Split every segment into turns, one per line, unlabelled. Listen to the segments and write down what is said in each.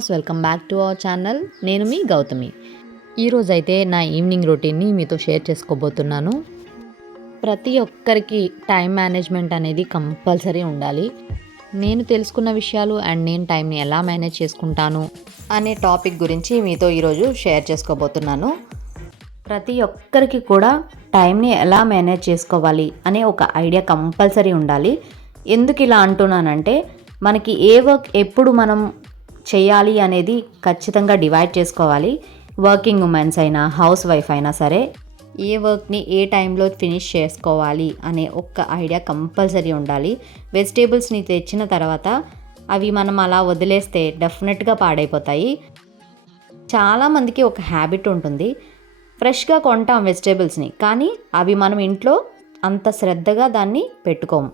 Hello welcome back to our channel. నేను మీ గౌతమి. ఈరోజైతే నా ఈవినింగ్ రొటీన్ని మీతో షేర్ చేసుకోబోతున్నాను. ప్రతి ఒక్కరికి టైం మేనేజ్మెంట్ అనేది కంపల్సరీ ఉండాలి. నేను తెలుసుకున్న విషయాలు అండ్ నేను టైంని ఎలా మేనేజ్ చేసుకుంటాను అనే టాపిక్ గురించి మీతో ఈరోజు షేర్ చేసుకోబోతున్నాను. ప్రతి ఒక్కరికి కూడా టైంని ఎలా మేనేజ్ చేసుకోవాలి అనే ఒక ఐడియా కంపల్సరీ ఉండాలి. ఎందుకు ఇలా అంటున్నానంటే మనకి ఏ వర్క్ ఎప్పుడు మనం చేయాలి అనేది ఖచ్చితంగా డివైడ్ చేసుకోవాలి. వర్కింగ్ ఉమెన్స్ అయినా హౌస్ వైఫ్ అయినా సరే ఏ వర్క్ని ఏ టైంలో ఫినిష్ చేసుకోవాలి అనే ఒక్క ఐడియా కంపల్సరీ ఉండాలి. వెజిటేబుల్స్ని తెచ్చిన తర్వాత అవి మనం అలా వదిలేస్తే డెఫినెట్గా పాడైపోతాయి. చాలామందికి ఒక హ్యాబిట్ ఉంటుంది. ఫ్రెష్గా కొంటాం వెజిటేబుల్స్ని కానీ అవి మనం ఇంట్లో అంత శ్రద్ధగా దాన్ని పెట్టుకోము.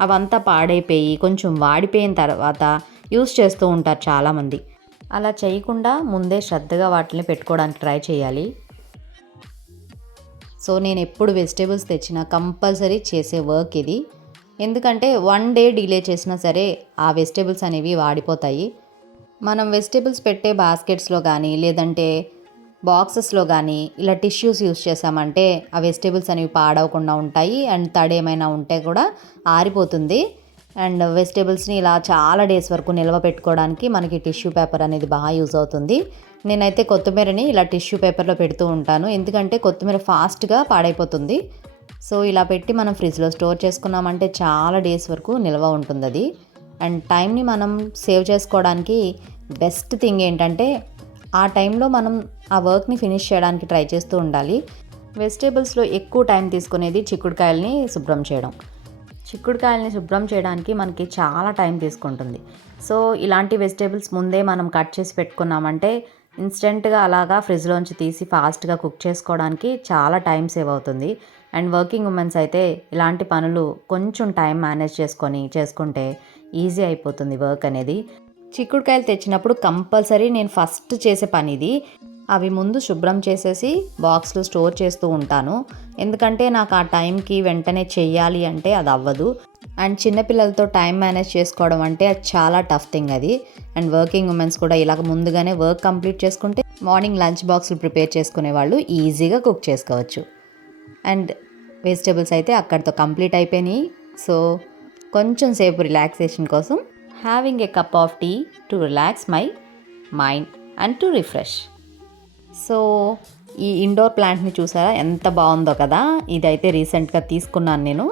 అవంతా పాడైపోయి కొంచెం వాడిపోయిన తర్వాత యూస్ చేస్తూ ఉంటారు చాలామంది. అలా చేయకుండా ముందే శ్రద్ధగా వాటిని పెట్టుకోవడానికి ట్రై చేయాలి. సో నేను ఎప్పుడు వెజిటేబుల్స్ తెచ్చినా కంపల్సరీ చేసే వర్క్ ఇది. ఎందుకంటే వన్ డే డిలే చేసినా సరే ఆ వెజిటేబుల్స్ అనేవి వాడిపోతాయి. మనం వెజిటేబుల్స్ పెట్టే బాస్కెట్స్లో కానీ లేదంటే బాక్సెస్లో కానీ ఇలా టిష్యూస్ యూస్ చేసామంటే ఆ వెజిటేబుల్స్ అనేవి పాడవకుండా ఉంటాయి. అండ్ తడి ఏమైనా ఉంటే కూడా ఆరిపోతుంది. అండ్ వెజిటేబుల్స్ని ఇలా చాలా డేస్ వరకు నిల్వ పెట్టుకోవడానికి మనకి టిష్యూ పేపర్ అనేది బాగా యూజ్ అవుతుంది. నేనైతే కొత్తిమీరని ఇలా టిష్యూ పేపర్లో పెడుతూ ఉంటాను. ఎందుకంటే కొత్తిమీర ఫాస్ట్గా పాడైపోతుంది. సో ఇలా పెట్టి మనం ఫ్రిడ్జ్లో స్టోర్ చేసుకున్నామంటే చాలా డేస్ వరకు నిల్వ ఉంటుంది అది అండ్ టైంని మనం సేవ్ చేసుకోవడానికి బెస్ట్ థింగ్ ఏంటంటే ఆ టైంలో మనం ఆ వర్క్ని ఫినిష్ చేయడానికి ట్రై చేస్తూ ఉండాలి. వెజిటేబుల్స్లో ఎక్కువ టైం తీసుకునేది చిక్కుడుకాయల్ని శుభ్రం చేయడం. చిక్కుడుకాయల్ని శుభ్రం చేయడానికి మనకి చాలా టైం తీసుకుంటుంది. సో ఇలాంటి వెజిటేబుల్స్ ముందే మనం కట్ చేసి పెట్టుకున్నామంటే ఇన్స్టెంట్గా అలాగా ఫ్రిడ్జ్లోంచి తీసి ఫాస్ట్గా కుక్ చేసుకోవడానికి చాలా టైం సేవ్ అవుతుంది. అండ్ వర్కింగ్ ఉమెన్స్ అయితే ఇలాంటి పనులు కొంచెం టైం మేనేజ్ చేసుకొని చేసుకుంటే ఈజీ అయిపోతుంది వర్క్ అనేది. చిక్కుడుకాయలు తెచ్చినప్పుడు కంపల్సరీ నేను ఫస్ట్ చేసే పని ఇది అవి ముందు శుభ్రం చేసేసి బాక్స్లో స్టోర్ చేస్తూ ఉంటాను. ఎందుకంటే నాకు ఆ టైంకి వెంటనే చెయ్యాలి అంటే అది అవ్వదు. అండ్ చిన్నపిల్లలతో టైం మేనేజ్ చేసుకోవడం అంటే అది చాలా టఫ్ థింగ్ అది. అండ్ వర్కింగ్ ఉమెన్స్ కూడా ఇలాగ ముందుగానే వర్క్ కంప్లీట్ చేసుకుంటే మార్నింగ్ లంచ్ బాక్స్లు ప్రిపేర్ చేసుకునే వాళ్ళు ఈజీగా కుక్ చేసుకోవచ్చు. అండ్ వెజిటేబుల్స్ అయితే అక్కడితో కంప్లీట్ అయిపోయినాయి. సో కొంచెం సేపు రిలాక్సేషన్ కోసం having a cup of tea to relax my mind and to refresh. So ఈ ఇండోర్ ప్లాంట్ని చూసారా? ఎంత బాగుందో కదా? ఇదైతే రీసెంట్గా తీసుకున్నాను నేను.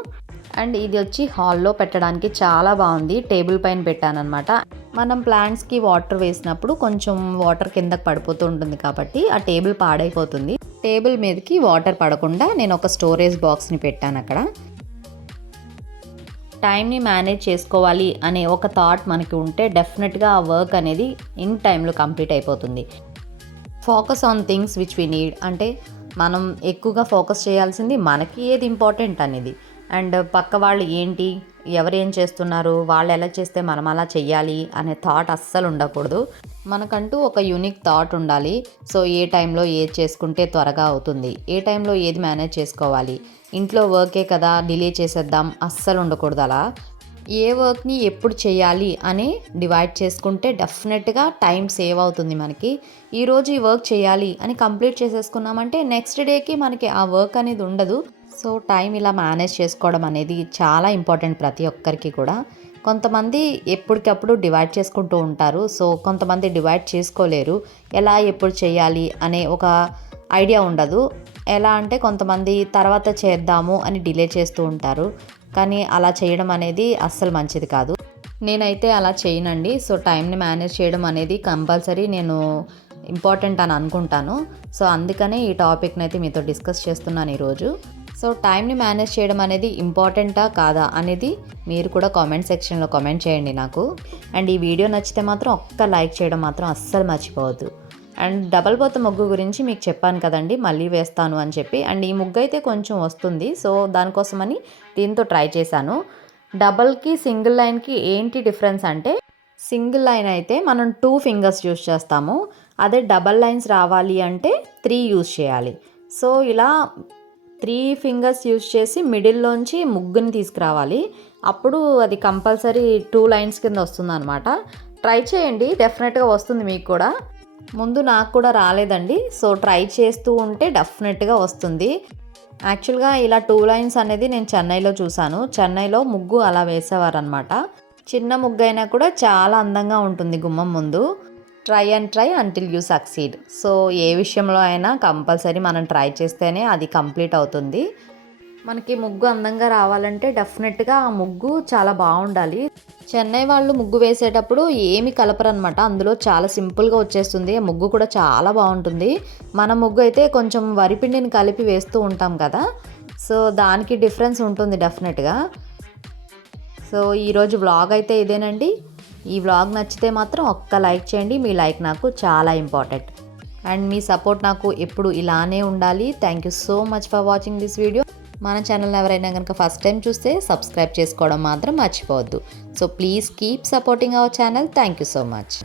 అండ్ ఇది వచ్చి హాల్లో పెట్టడానికి చాలా బాగుంది. టేబుల్ పైన పెట్టానమాట మనం ప్లాంట్స్కి వాటర్ వేసినప్పుడు కొంచెం వాటర్ కిందకి పడిపోతూ ఉంటుంది కాబట్టి ఆ టేబుల్ పాడైపోతుంది. టేబుల్ మీదకి వాటర్ పడకుండా నేను ఒక స్టోరేజ్ బాక్స్ని పెట్టాను అక్కడ. టైంని మేనేజ్ చేసుకోవాలి అనే ఒక థాట్ మనకి ఉంటే డెఫినెట్గా ఆ వర్క్ అనేది ఇన్ టైంలో కంప్లీట్ అయిపోతుంది. Focus on things which we need అంటే మనం ఎక్కువగా ఫోకస్ చేయాల్సింది మనకి ఏది ఇంపార్టెంట్ అనేది. అండ్ పక్క వాళ్ళు ఏంటి? ఎవరు ఏం చేస్తున్నారు? వాళ్ళు ఎలా చేస్తే మనం అలా చెయ్యాలి? అనే థాట్ అస్సలు ఉండకూడదు. మనకంటూ ఒక యూనిక్ థాట్ ఉండాలి. సో ఏ టైంలో ఏది చేసుకుంటే త్వరగా అవుతుంది? ఏ టైంలో ఏది మేనేజ్ చేసుకోవాలి? ఇంట్లో వర్కే కదా? డిలే చేసేద్దాం. అస్సలు ఉండకూడదు అలా. ఏ వర్క్ని ఎప్పుడు చేయాలి అని డివైడ్ చేసుకుంటే డెఫినెట్గా టైం సేవ్ అవుతుంది మనకి. ఈరోజు ఈ వర్క్ చేయాలి అని కంప్లీట్ చేసేసుకున్నామంటే నెక్స్ట్ డేకి మనకి ఆ వర్క్ అనేది ఉండదు. సో టైం ఇలా మేనేజ్ చేసుకోవడం అనేది చాలా ఇంపార్టెంట్ ప్రతి ఒక్కరికి కూడా. కొంతమంది ఎప్పటికప్పుడు డివైడ్ చేసుకుంటూ ఉంటారు. సో కొంతమంది డివైడ్ చేసుకోలేరు. ఎలా ఎప్పుడు చేయాలి అనే ఒక ఐడియా ఉండదు. ఎలా అంటే కొంతమంది తర్వాత చేద్దాము అని డిలే చేస్తూ ఉంటారు. కానీ అలా చేయడం అనేది అస్సలు మంచిది కాదు. నేనైతే అలా చేయనండి. సో టైంని మేనేజ్ చేయడం అనేది కంపల్సరీ నేను ఇంపార్టెంట్ అని అనుకుంటాను. సో అందుకనే ఈ టాపిక్ని అయితే మీతో డిస్కస్ చేస్తున్నాను ఈరోజు. సో టైంని మేనేజ్ చేయడం అనేది ఇంపార్టెంటా కాదా అనేది మీరు కూడా కామెంట్ సెక్షన్లో కామెంట్ చేయండి నాకు. అండ్ ఈ వీడియో నచ్చితే మాత్రం ఒక్క లైక్ చేయడం మాత్రం అస్సలు మర్చిపోవద్దు. అండ్ డబల్ పోత ముగ్గు గురించి మీకు చెప్పాను కదండి మళ్ళీ వేస్తాను అని చెప్పి. అండ్ ఈ ముగ్గు అయితే కొంచెం వస్తుంది సో దానికోసమని దీంతో ట్రై చేశాను. డబల్కి సింగిల్ లైన్కి ఏంటి డిఫరెన్స్ అంటే సింగిల్ లైన్ అయితే మనం టూ ఫింగర్స్ యూస్ చేస్తాము. అదే డబల్ లైన్స్ రావాలి అంటే త్రీ యూస్ చేయాలి. సో ఇలా త్రీ ఫింగర్స్ యూజ్ చేసి మిడిల్లోంచి ముగ్గుని తీసుకురావాలి. అప్పుడు అది కంపల్సరీ టూ లైన్స్ కింద వస్తుంది అనమాట ట్రై చేయండి డెఫినెట్గా వస్తుంది మీకు కూడా. ముందు నాకు కూడా రాలేదండి. సో ట్రై చేస్తూ ఉంటే డెఫినెట్గా వస్తుంది. యాక్చువల్గా ఇలా టూ లైన్స్ అనేది నేను చెన్నైలో చూశాను చెన్నైలో ముగ్గు అలా వేసేవారనమాట చిన్న ముగ్గు అయినా కూడా చాలా అందంగా ఉంటుంది గుమ్మం ముందు. Try and try until you succeed. So ఏ విషయంలో అయినా కంపల్సరీ మనం ట్రై చేస్తేనే అది కంప్లీట్ అవుతుంది. మనకి ముగ్గు అందంగా రావాలంటే డెఫినెట్గా ఆ ముగ్గు చాలా బాగుండాలి. చెన్నై వాళ్ళు ముగ్గు వేసేటప్పుడు ఏమి కలపరనమాట. అందులో చాలా సింపుల్గా వచ్చేస్తుంది. ఆ ముగ్గు కూడా చాలా బాగుంటుంది. మన ముగ్గు అయితే కొంచెం వరిపిండిని కలిపి వేస్తూ ఉంటాం కదా. సో దానికి డిఫరెన్స్ ఉంటుంది డెఫినెట్గా. సో ఈరోజు వ్లాగ్ అయితే ఇదేనండి. ఈ వ్లాగ్ నచ్చితే మాత్రం ఒక్క లైక్ చేయండి. మీ లైక్ నాకు చాలా ఇంపార్టెంట్. అండ్ మీ సపోర్ట్ నాకు ఎప్పుడు ఇలానే ఉండాలి. Thank you so much for watching this video. మన ఛానల్ ఎవరైనా కనుక ఫస్ట్ టైం చూస్తే సబ్స్క్రైబ్ చేసుకోవడం మాత్రం మర్చిపోవద్దు. So please keep supporting our channel thank you so much